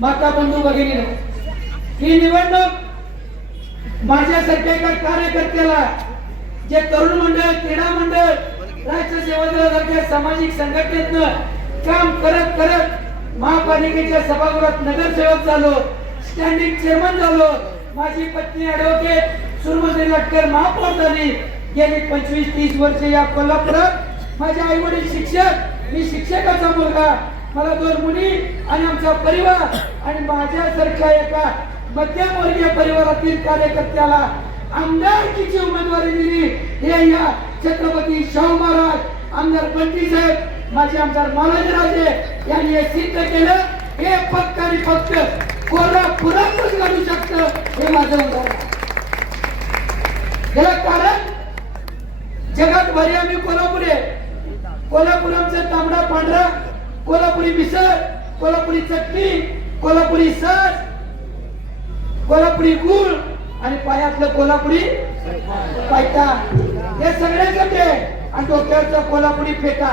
माता बंधू भगिनीने ही निवडणूक माझ्यासारख्या एका कार्यकर्त्याला जे तरुण मंडळ क्रीडा मंडळ राज्य सेवादलासारख्या सामाजिक संघटनेतनं काम करत करत महापालिकेच्या सभागृहात नगरसेवक झालो स्टँडिंग चेअरमन झालो माझी पत्नी ऍडव्होकेट सुरमती लटकर महापौर झाली गेली पंचवीस तीस वर्ष या कोल्हापुरात. माझे आई वडील शिक्षक मी शिक्षकाचा मुलगा. मला दोन मुली आणि आमचा परिवार आणि माझ्यासारख्या एका मध्यमवर्गीय परिवारातील कार्यकर्त्याला आमदारकीची उमेदवारी दिली. हे या छत्रपती शाहू महाराज आमदार बंटी साहेब माझे आमदार मालाजी राजे यांनी हे सिद्ध केलं. हे फक्त आणि फक्त कोल्हापुरातच घडू शकत हे माझं उदाहरण याला कारण? जगात भारी आम्ही कोल्हापूर आहे. कोल्हापूर आमचा तांबडा पांढरा कोल्हापुरी मिसळ कोल्हापुरी चटणी कोल्हापुरी सस कोल्हापुरी गुळ आणि पायातलं कोल्हापुरी पायता. हे सगळ्यांसाठी आहे आणि डोक्यावरचा कोल्हापुरी फेटा.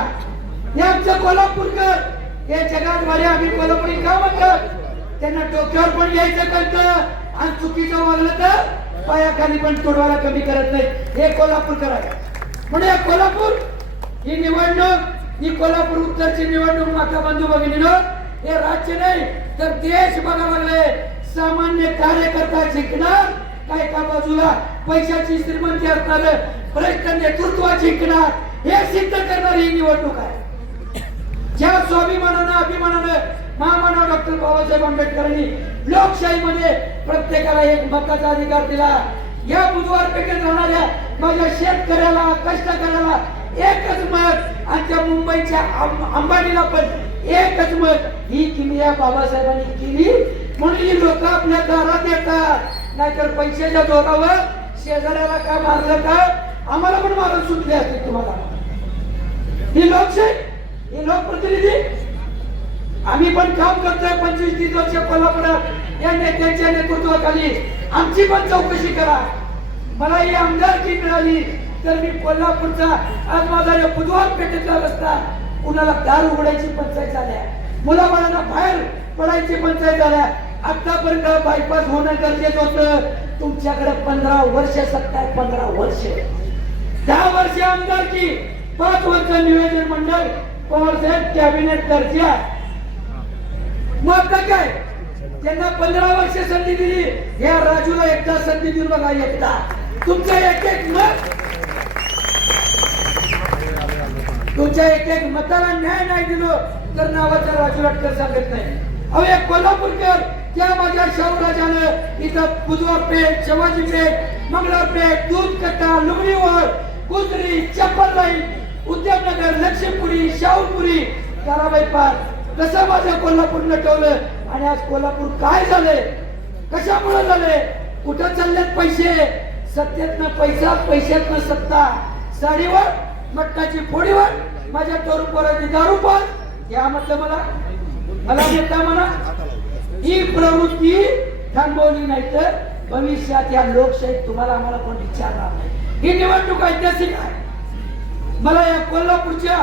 हे आमचं कोल्हापूरकर. हे जगात भारी आम्ही कोल्हापुरी का म्हणतात त्यांना डोक्यावर पण घ्यायचं कळतं आणि चुकीचं वागलं तर पायाखाली पण तोडवायला कमी करत नाही हे कोल्हापूरकर आहे म्हणून कोल्हापूर ही निवडणूक ही कोल्हापूर उत्तरची निवडणूक माता बंधू भगिनीनो हे राज्य नाही तर देश बघा लागले. सामान्य कार्यकर्ता जिंकणार काय का बाजूला? पैशाची श्रीमंती असणार भ्रष्ट नेतृत्व जिंकणार हे सिद्ध करणारी ही निवडणूक आहे. ज्या स्वाभिमानानं अभिमानानं महामानव डॉक्टर बाबासाहेब आंबेडकरांनी लोकशाहीमध्ये प्रत्येकाला एक मताचा अधिकार दिला या बुधवार पेठेत राहणाऱ्या माझ्या शेतकऱ्याला कष्टकऱ्याला एकच मत. आणि त्या मुंबईच्या अंबानीला पण एकच मत. ही किमया बाबासाहेबांनी केली. म्हणून ही लोक आपल्या दारात येतात. नाहीतर पैशाच्या जोरावर शेजाऱ्याला का मारलं का आम्हाला पण मारत सुटले असते तुम्हाला. ही लोकशाही ही लोकप्रतिनिधी आम्ही पण काम करतोय. पंचवीस तीस वर्ष कोल्हापुरात. या नेत्यांच्या नेतृत्वाखाली आमची पण चौकशी करा. मला ही आमदारकी मिळाली. तर मी कोल्हापूरचा आज माझा या बुधवार पेठेतला रस्ता कुणाला दार उघडायची पंचायत झाल्या मुला बाळांना बाहेर पडायची पंचायत झाल्या आतापर्यंत बायपास होणं गरजेचं होतं. तुमच्याकडे पंधरा वर्ष सत्ता आहे पंधरा वर्ष. दहा वर्ष आमदारकी पाच वर्ष नियोजन मंडळ पवार साहेब कॅबिनेट दर्जा. मग आता काय? त्यांना पंधरा वर्ष संधी दिली. या राजूला एकदा संधी दिली बघा एकदा. तुमचं एक एक मत तुमच्या एक एक मताला न्याय नाही दिलो तर नावाचा राजू लटकर सांगत नाही. अहो एक कोल्हापूरकर त्या माझ्या शाहूराजानं इथं बुधवार पेठ शिवाजी पेठ मंगळवार पेठ दूध कट्टा लुगडीवर कुजरी चप्पल लाईन उद्योगनगर लक्ष्मीपुरी शाहूपुरी ताराबाई पार्क कसं माझं कोल्हापूर नटवलं आणि आज कोल्हापूर काय झाले कशामुळे झाले कुठं चाललेत पैसे? सत्तेतनं पैसा पैशातनं सत्ता. साडीवर मटकाची फोडीवर माझ्या तरुण पोराची दारू पण या म्हटलं मला. मला नेता म्हणा. ही प्रवृत्ती थांबवली नाही तर भविष्यात या लोकशाहीत तुम्हाला आम्हाला कोण विचारणार नाही. ही निवडणूक ऐतिहासिक आहे. मला या कोल्हापूरच्या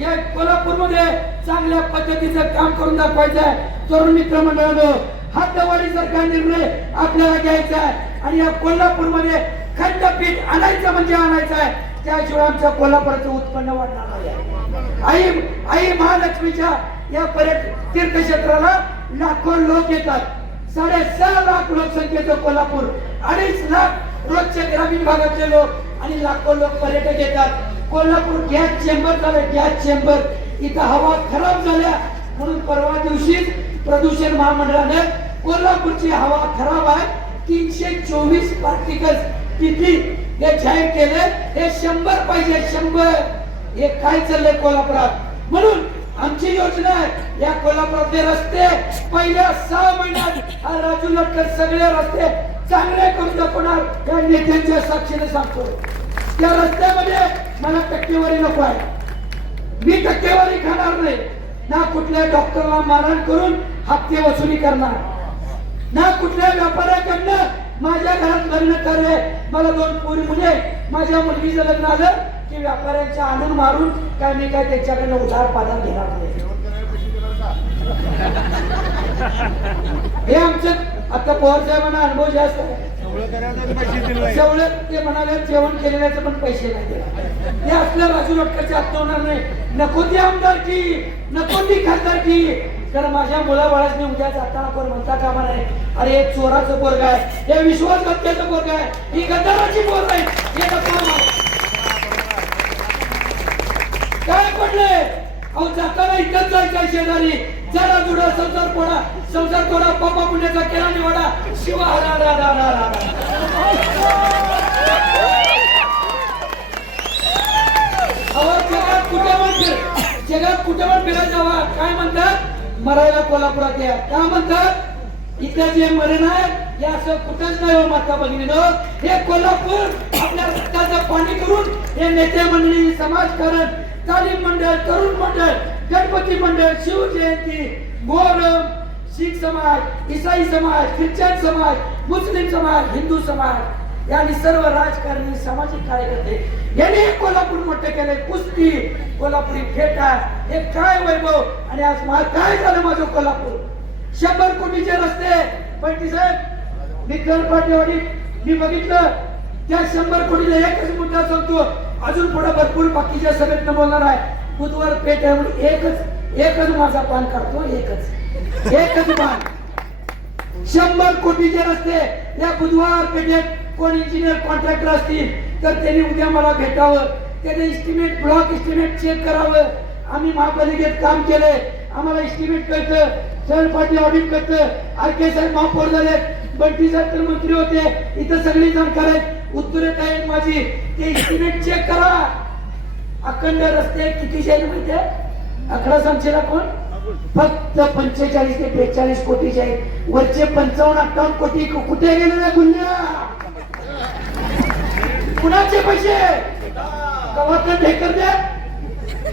या कोल्हापूरमध्ये चांगल्या पद्धतीचं काम करून दाखवायचं आहे. तरुण मित्र मंडळानं हातवाडी सारखा निर्णय आपल्याला घ्यायचा आहे आणि या कोल्हापूरमध्ये खंडपीठ आणायचं म्हणजे आणायचं आहे. त्याशिवाय आमच्या कोल्हापुराचं उत्पन्न वाढणार नाही. आहे. आई आई महालक्ष्मीच्या या पर्यटन तीर्थक्षेत्राला लाखो लोक येतात. साडेसहा लाख लोकसंख्येचं कोल्हापूर अडीच लाख रोजचे ग्रामीण भागातले लोक आणि लाखो लोक पर्यटक येतात. कोल्हापूर गॅस चेंबर झालं गॅस चेंबर. इथं हवा खराब झाल्या म्हणून परवा दिवशी प्रदूषण महामंडळाने कोल्हापूरची हवा खराब आहे. तीनशे चोवीस पार्टिकल्स किती हे जाहीर केले हे शंभर पाहिजे शंभर. हे काय चाललंय कोल्हापुरात? म्हणून आमची योजना आहे या कोल्हापुरातले रस्ते पहिल्या सहा महिन्यात हा राजू लटकर सगळे रस्ते चांगले करून दाखवणार या नेत्यांच्या साक्षीने सांगतो. त्या रस्त्यामध्ये मला टक्केवारी नको आहे. मी टक्केवारी खाणार नाही. ना कुठल्या डॉक्टरला मारहाण करून हप्ते वसुली करणार. ना कुठल्या व्यापाऱ्याकडनं माझ्या घरात लग्न करे मला दोन पोरी मुले. माझ्या मुलगीचं लग्न आलं की व्यापाऱ्यांच्या आनंद मारून काय मी काय त्याच्याकडनं उधार पाधार घेणार नाही. हे आमचं आता पवार साहेबांना अनुभव जास्त आहे. ते म्हणाले जेवण केलेल्याचं पण पैसे नाही दिला हे आपल्या राजू लटकाचे आत्ता होणार नाही. नको ती आमदारकी नको ती खासदारकी. तर माझ्या मुलाबाळाने उद्या जाताना कोण म्हणता कामा नाही अरे हे चोराचं पोरग आहे. हे विश्वासघात्याचं पोरग आहे. ही गद्दाराची पोरग आहे हे काय पडले? अहो जाताना इथंच जायचं शेजारी. जरा जुडा संसार पोडा संसार कोणा पापा पुण्याचा केला निवाडा. शिवा रा रा रा रा रा. अहो जगात कुठे जगात कुठे पण फिरत जावा काय म्हणतात? मरायला कोल्हापुरात या. का म्हणतात? इथं जे मरण आहे हे असं कुठंच नाही हो माता भगिनीनं. हे कोल्हापूर आपल्या रक्ताचं पाणी करून हे नेते मंडळी समाजकारण तालीम मंडळ तरुण मंडळ गणपती मंडळ शिवजयंती मोहरम शीख समाज इसाई समाज ख्रिश्चन समाज मुस्लिम समाज हिंदू समाज. यांनी सर्व राजकारणी सामाजिक कार्यकर्ते यांनी कोल्हापूर मोठे केले. कुस्ती कोल्हापुरी फेटा हे काय वैभव? आणि आज मा- काय झालं माझं कोल्हापूर? शंभर कोटीचे रस्ते. पैकी साहेब मी पाटीवाडी मी बघितलं. त्या शंभर कोटीला एकच मुद्दा सांगतो. अजून पुढे भरपूर बाकीच्या सभेत बोलणार आहे. बुधवार पेठ आहे म्हणून एकच एकच माझा पान काढतो एकच. एकच पान. शंभर कोटीचे रस्ते. या बुधवार पेठेत कोण इंजिनियर कॉन्ट्रॅक्टर असतील तर त्यांनी उद्या मला भेटावं. त्याने इस्टिमेट ब्लॉक इस्टिमेट चेक करावं. आम्ही महापालिकेत काम केलंय. आम्हाला इस्टिमेट कळतं. सर पाटील ऑडिट कळतं आर के साहेब महापौर झाले बंटी साहेब तर मंत्री होते. इथं सगळी जाणकार आहेत. उत्तरे आहेत माझी. ते इस्टिमेट चेक करा. अखंड रस्ते किती आहेत माहितीये आकडा सांगशील ना कोण? फक्त पंचेचाळीस ते बेचाळीस कोटीचे आहेत. वरचे पंचावन्न अठ्ठावन्न कोटी कुठे गेले ना गुन्ह्या कुणाचे पैसे? कवात्र ढेकर द्या.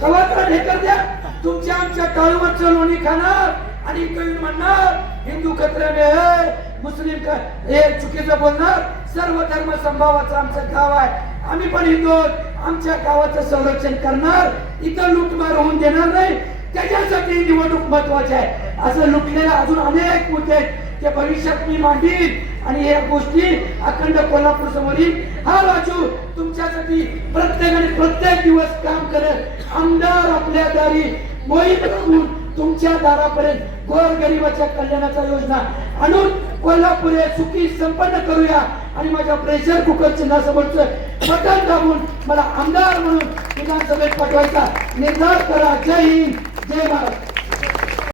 कवात्र ढेकर द्या. तुमच्या आमच्या टाळूवरचं लोणी खाणार आणि कवी म्हणणार हिंदू खत्रे में मुस्लिम का हे चुकीचं बोलणार. सर्व धर्म संभावाचं आमचं गाव आहे. आम्ही पण हिंदू आमच्या गावाचं संरक्षण करणार. इथं लुटमार होऊन देणार नाही. त्याच्यासाठी निवडणूक महत्वाची आहे. असं लुटलेलं अजून अनेक मुद्दे आहेत. ते भविष्यात मी मांडीन. आणि या गोष्टी अखंड कोल्हापूर समोर येईल हा राजू तुमच्यासाठी प्रत्येकाने प्रत्येक दिवस काम करत आमदार आपल्या दारी मोहित राहून तुमच्या दारापर्यंत गोर गरिबाच्या कल्याणाच्या योजना आणून कोल्हापूर हे सुखी संपन्न करूया. आणि माझ्या प्रेशर कुकर चिन्हासमोरचं बटन दाबून मला आमदार म्हणून विधानसभेत पाठवायचा निर्धार करा. जय हिंद. जय महाराष्ट्र